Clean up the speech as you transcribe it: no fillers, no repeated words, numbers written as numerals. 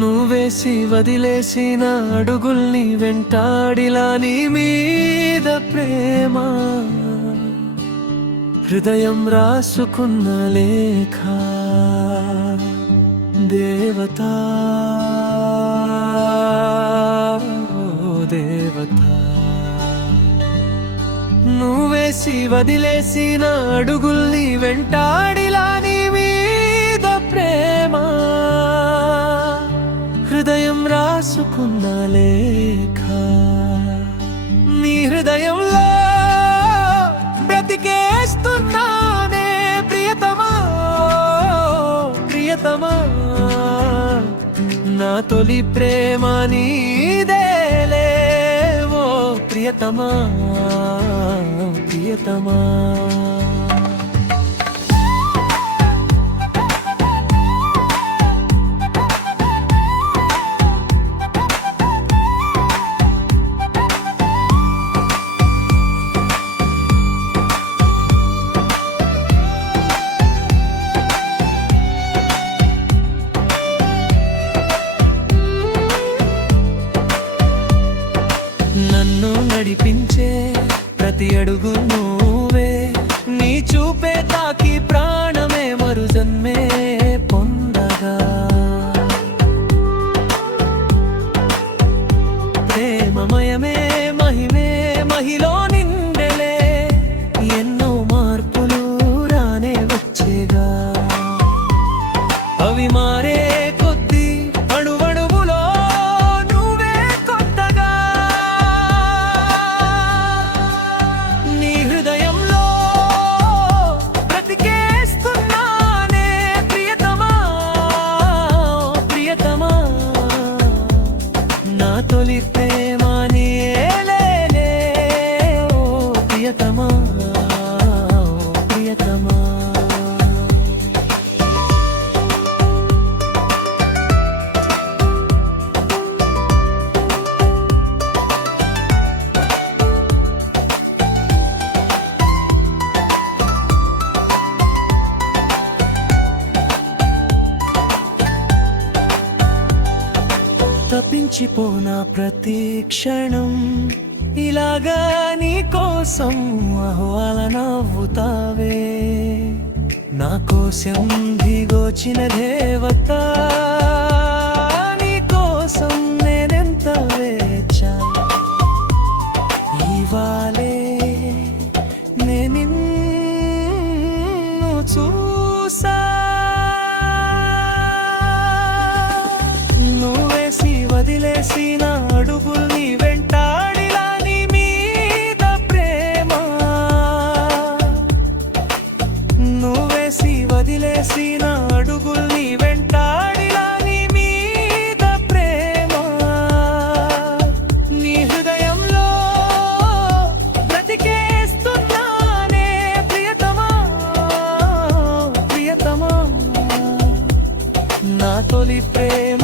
నువ్వేసి వదిలేసిన అడుగుల్ని వెంటాడిలా నీ మీద ప్రేమ హృదయం రాసుకున్న లేఖ దేవతా దేవతా నువ్వేసి వదిలేసిన అడుగుల్ని వెంటాడిలా నీ మీద ప్రేమ హృదయం రాసుకున్న లేఖ నీ హృదయంలో బ్రతికేస్తున్నానే ప్రియతమా ప్రియతమా నా తొలి ప్రేమ నీదేలే ఓ ప్రియతమా ప్రియతమా నన్ను నడిపించే ప్రతి అడుగు నువ్వే నీ చూపే తాకి ప్రాణమే మరు జన్మే పొందగా ప్రేమమయమే మహిమే మహిలో నిండెలే ఎన్నో మార్పులు రానే వచ్చేగా అవి మారే కొద్ది అణువణువులో నువ్వే కొత్తగా నీ హృదయంలో బ్రతికేస్తున్నానే ప్రియతమా ప్రియతమా నా తొలి ప్రేమ నీయేలే ఓ ప్రియతమా ప్రియతమా తప్పించిపోనా ప్రతి క్షణం ఇలాగా నీ కోసం అహ్వాల నవ్వుతావే నా కోసం దిగొచ్చిన దేవత నీ కోసం నేనెంత వేచా ఇవాళే నేను చూసా నువ్వేసి వదిలేసిన అడుగుల్ని వెంటాడిలా నీ మీద ప్రేమ నువ్వేసి వదిలేసిన అడుగుల్ని వెంటాడిలా నీ మీద ప్రేమ నీ హృదయంలో బ్రతికేస్తున్నానే ప్రియతమా ప్రియతమా నా తొలి ప్రేమ